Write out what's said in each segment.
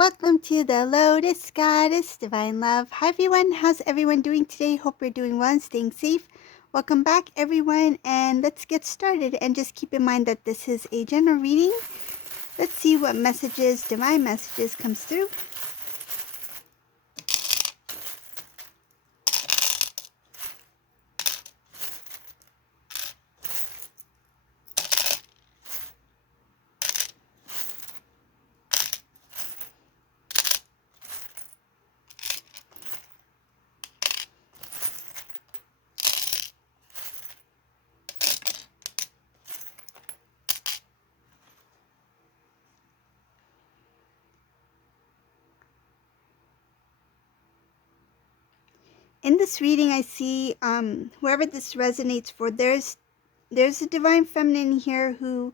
Welcome to the Lotus Goddess Divine Love. Hi everyone, how's everyone doing today? Hope you're doing well and staying safe. Welcome back everyone, and let's get started. And just keep in mind that this is a general reading. Let's see what messages, divine messages, comes through. In this reading, I see whoever this resonates for, there's a divine feminine here who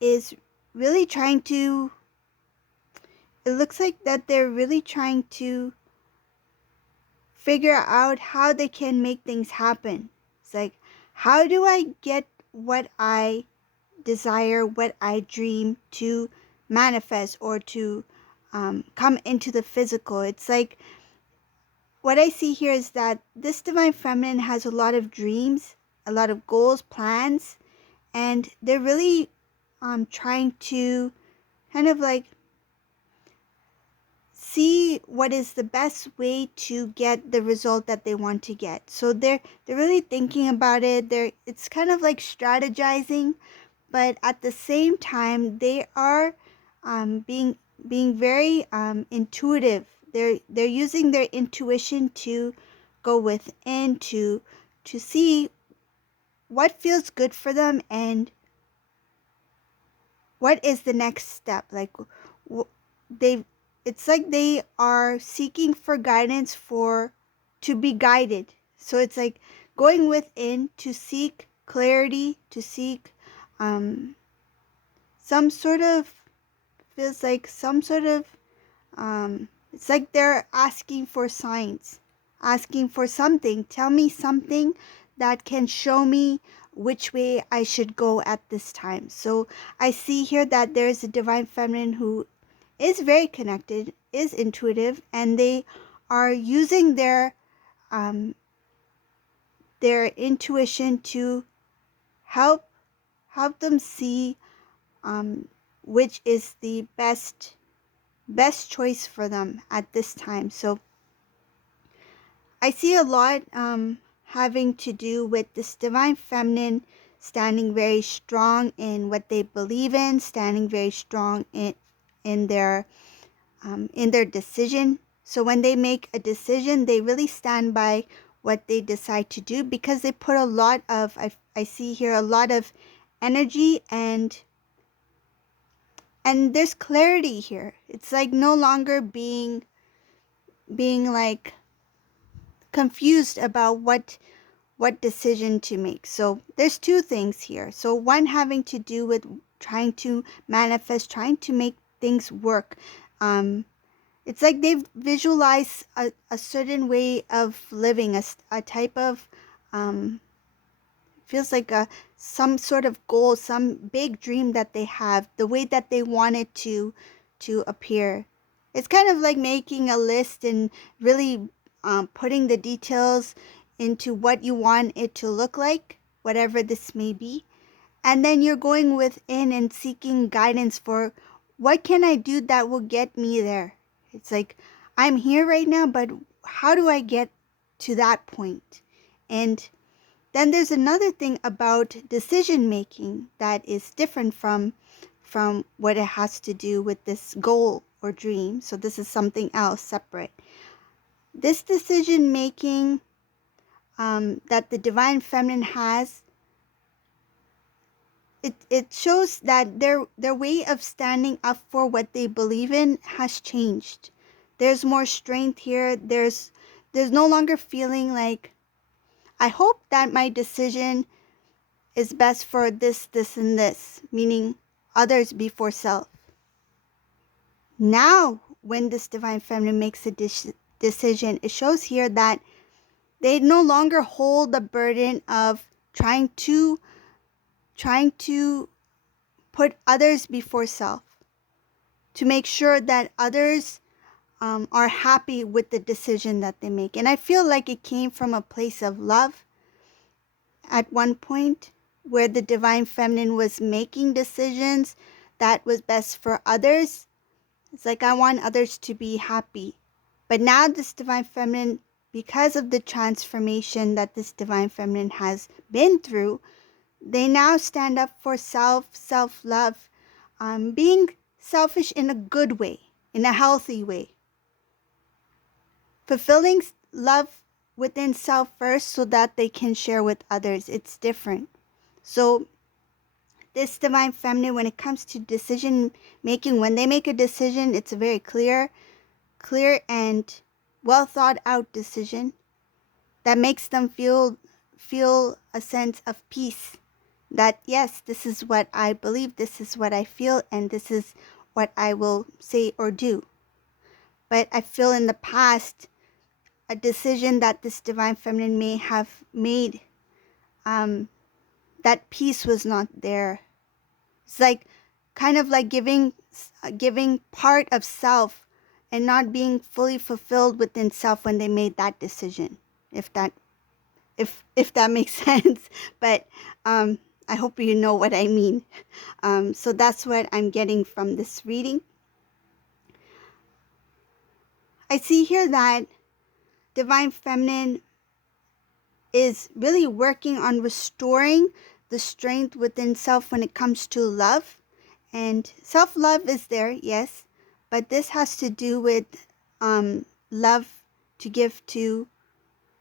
is really trying to, it looks like that they're really trying to figure out how they can make things happen. It's like, how do I get what I desire, what I dream to manifest or to come into the physical? It's like, what I see here is that this divine feminine has a lot of dreams, a lot of goals, plans, and they're really trying to kind of like see what is the best way to get the result that they want to get. So they're really thinking about it. It's kind of like strategizing, but at the same time they are being very intuitive. They're using their intuition to go within to see what feels good for them and what is the next step. Like they it's like they are seeking for guidance to be guided. So it's like going within to seek clarity, to seek some sort of, feels like some sort of it's like they're asking for signs, asking for something. Tell me something that can show me which way I should go at this time. So I see here that there's a divine feminine who is very connected, is intuitive, and they are using their intuition to help them see which is the best choice for them at this time. So I see a lot having to do with this divine feminine standing very strong in what they believe in, standing very strong in their decision. So when they make a decision, they really stand by what they decide to do, because they put a lot of, I see here a lot of energy, and there's clarity here. It's like no longer being like confused about what decision to make. So there's two things here. So one having to do with trying to manifest, trying to make things work. It's like they've visualized a certain way of living, a type of feels like some sort of goal, some big dream that they have, the way that they want it to appear. It's kind of like making a list and really putting the details into what you want it to look like, whatever this may be. And then you're going within and seeking guidance for, what can I do that will get me there? It's like, I'm here right now, but how do I get to that point? And then there's another thing about decision making that is different from what it has to do with this goal or dream. So this is something else separate. This decision making that the divine feminine has, it shows that their way of standing up for what they believe in has changed. There's more strength here. There's no longer feeling like, I hope that my decision is best for this, and this, meaning others before self. Now, when this divine feminine makes a decision, it shows here that they no longer hold the burden of trying to put others before self. to make sure that others are happy with the decision that they make. And I feel like it came from a place of love at one point, where the divine feminine was making decisions that was best for others. It's like, I want others to be happy. But now this divine feminine, because of the transformation that this divine feminine has been through, they now stand up for self-love, being selfish in a good way, in a healthy way. Fulfilling love within self first so that they can share with others. It's different. So this divine feminine, when it comes to decision making, when they make a decision, it's a very clear and well thought out decision that makes them feel a sense of peace. That yes, this is what I believe, this is what I feel, and this is what I will say or do. But I feel in the past, a decision that this divine feminine may have made, that peace was not there. It's like kind of like giving part of self and not being fully fulfilled within self when they made that decision. If that makes sense. But I hope you know what I mean. So that's what I'm getting from this reading. I see here that divine feminine is really working on restoring the strength within self when it comes to love. And self-love is there, yes, but this has to do with love to give to,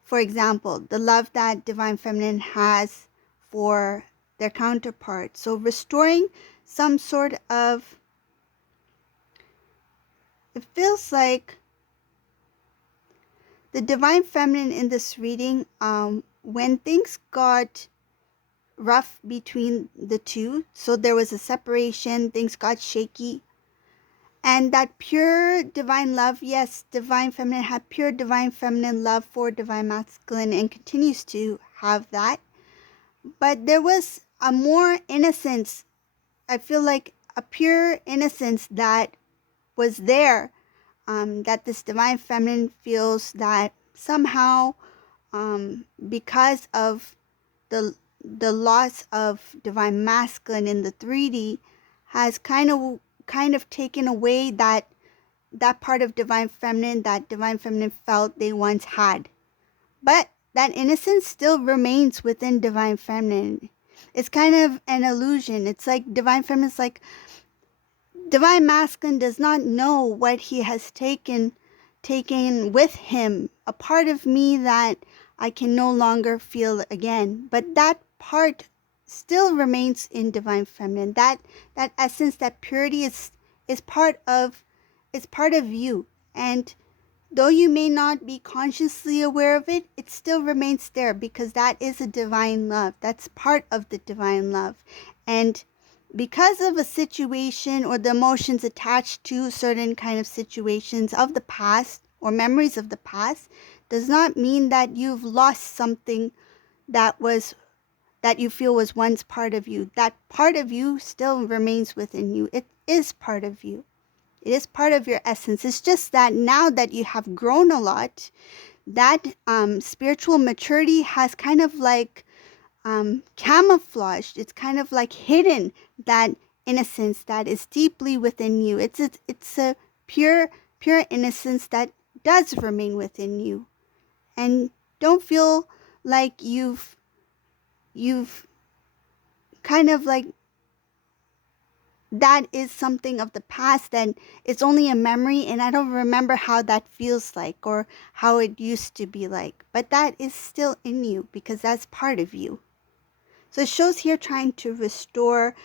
for example, the love that divine feminine has for their counterpart. So restoring some sort of, it feels like the divine feminine in this reading, when things got rough between the two, so there was a separation, things got shaky, and that pure divine love, yes, divine feminine had pure divine feminine love for divine masculine and continues to have that, but there was a more innocence. I feel like a pure innocence that was there, that this divine feminine feels that somehow, because of the loss of divine masculine in the 3D, has kind of taken away that part of divine feminine that divine feminine felt they once had. But that innocence still remains within divine feminine. It's kind of an illusion. It's like divine feminine is like, divine masculine does not know what he has taken with him, a part of me that I can no longer feel again. But that part still remains in divine feminine. That essence, that purity is part of you. And though you may not be consciously aware of it, it still remains there, because that is a divine love. That's part of the divine love. And because of a situation or the emotions attached to certain kind of situations of the past or memories of the past, does not mean that you've lost something that you feel was once part of you. That part of you still remains within you. It is part of you. It is part of your essence. It's just that now that you have grown a lot, that spiritual maturity has kind of like camouflaged. It's kind of like hidden that innocence that is deeply within you. It's a pure innocence that does remain within you. And don't feel like you've kind of like that is something of the past, and it's only a memory and I don't remember how that feels like or how it used to be like. But that is still in you, because that's part of you. So it shows here trying to restore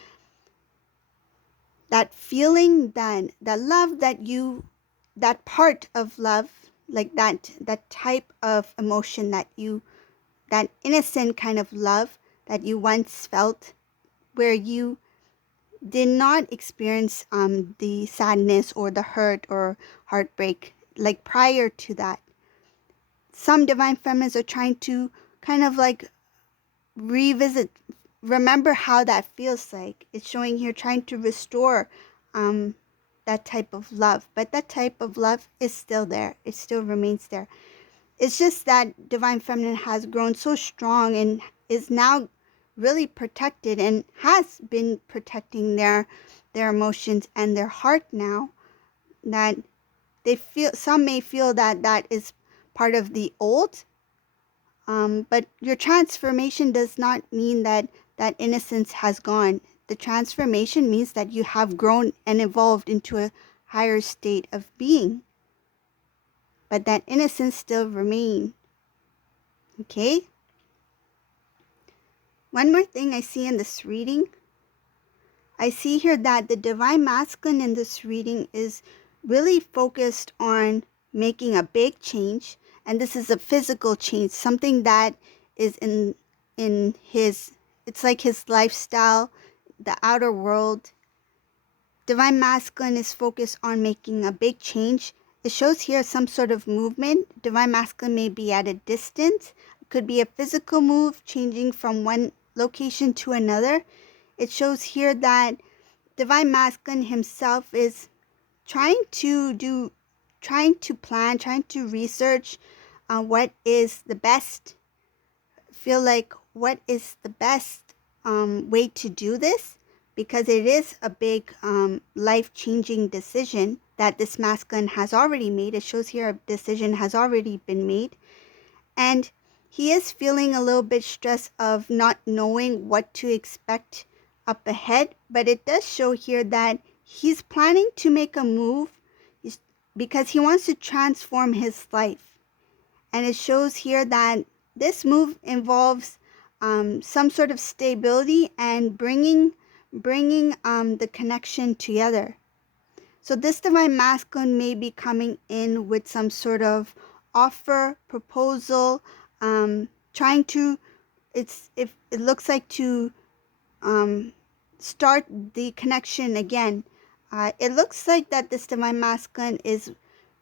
that feeling, that love that part of love, like that type of emotion that innocent kind of love that you once felt, where you did not experience the sadness or the hurt or heartbreak like prior to that. Some divine feminines are trying to kind of like remember how that feels like. It's showing here trying to restore that type of love, but that type of love is still there. It still remains there. It's just that Divine Feminine has grown so strong and is now really protected and has been protecting their emotions and their heart now, that some may feel that that is part of the old, but your transformation does not mean that that innocence has gone. The transformation means that you have grown and evolved into a higher state of being, but that innocence still remains. Okay? One more thing I see in this reading. I see here that the Divine Masculine in this reading is really focused on making a big change, and this is a physical change, something that is in his, it's like his lifestyle, the outer world. Divine Masculine is focused on making a big change. It shows here some sort of movement. Divine Masculine may be at a distance. It could be a physical move, changing from one location to another. It shows here that Divine Masculine himself is trying to plan, trying to research what is the best, feel like what is the best way to do this, because it is a big life-changing decision that this masculine has already made. It shows here a decision has already been made. And he is feeling a little bit stressed of not knowing what to expect up ahead. But it does show here that he's planning to make a move because he wants to transform his life. And it shows here that this move involves some sort of stability and bringing the connection together. So this Divine Masculine may be coming in with some sort of offer, proposal, trying to, if it looks like to start the connection again. It looks like that this Divine Masculine is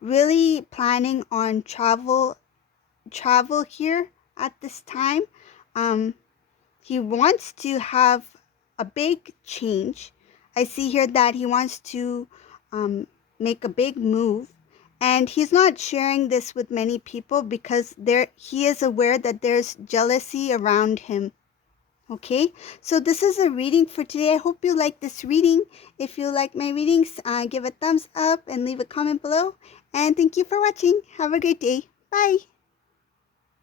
really planning on travel here at this time. He wants to have a big change. I see here that he wants to make a big move, and he's not sharing this with many people because he is aware that there's jealousy around him. Okay, so this is a reading for today. I hope you like this reading. If you like my readings, give a thumbs up and leave a comment below. And thank you for watching. Have a great day. Bye.